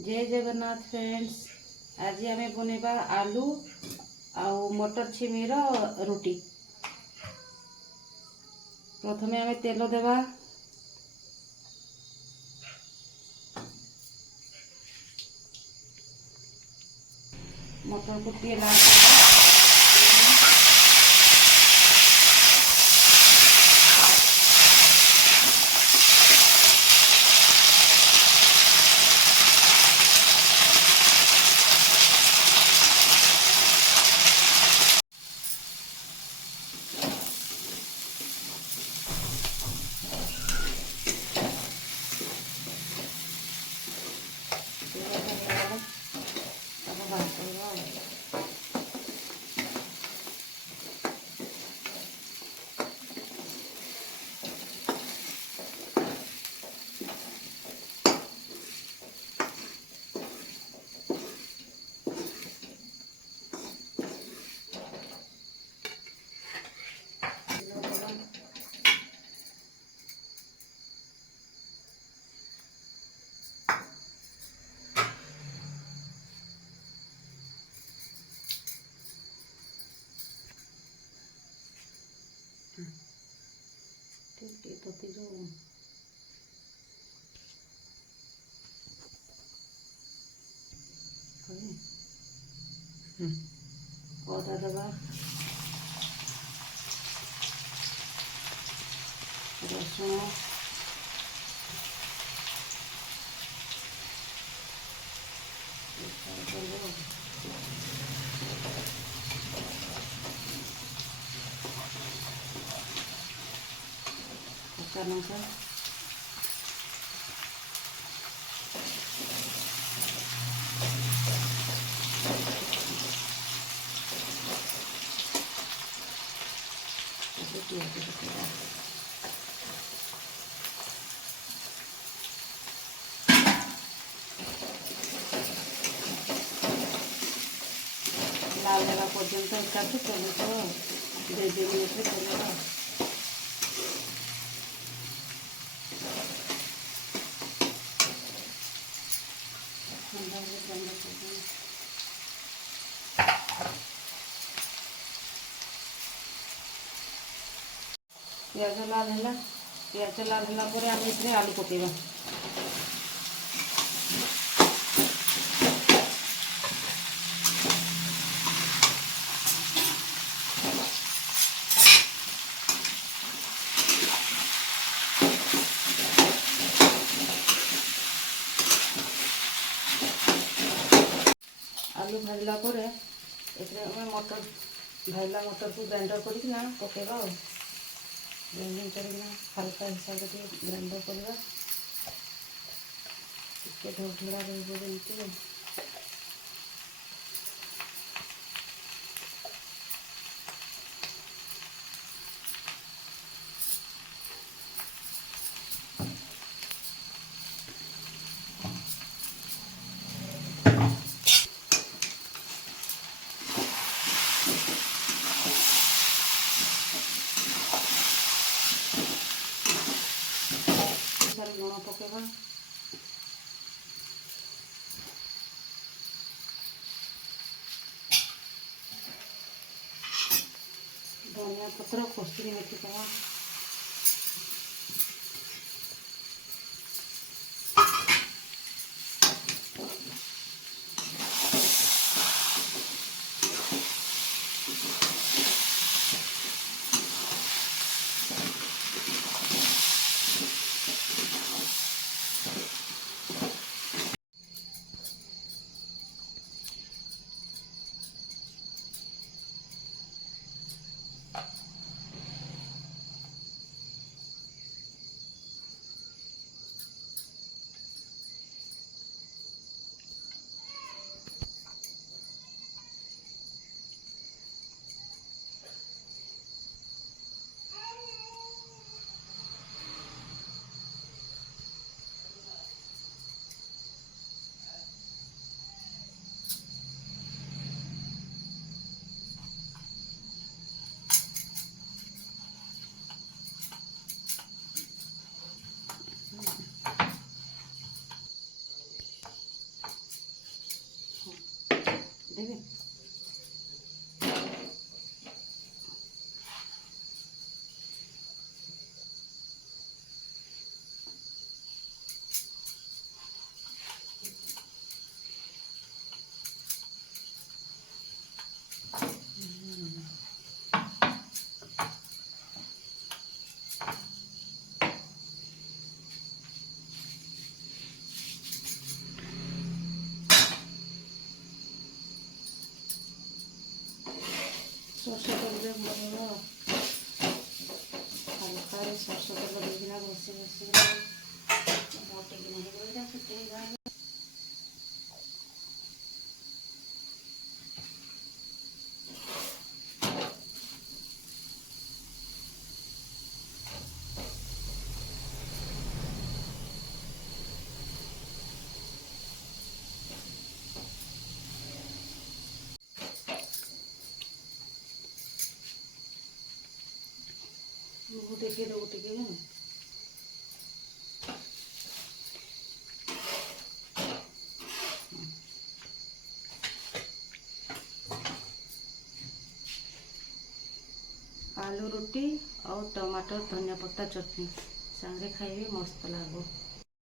जय जगन्नाथ फ्रेंड्स। आज आम बनेबा आलू आउ मटर छिमीर रुटी। प्रथमे आम तेल देवा। मटर को तेल अदा देवा, रसुण, कच्चा लंका, लाल लगा पर्यंत काटू चलो तो 2 मिनट चलेगा। प्याज लाल है, प्याज लाल है आम इसमें आलू पकेबा। आलू भाजला मटर भाजला मटर को ग्राइंडर करना पकेबा। ग्राइंडिंग करना हल्का हिसाब से ग्राइंडर करवा ढोढा रही। लुण पकेबा। धनिया पत्र कस्तूरी मेथी पका। देवे सरसों तेल हाल्का सरसों तेल देना घषी घषी मोटे नहीं फुटेगा टेके दो टेके ना आलू रोटी और टमाटर धनिया पत्ता चटनी सांगे खाइबे मस्त लागो।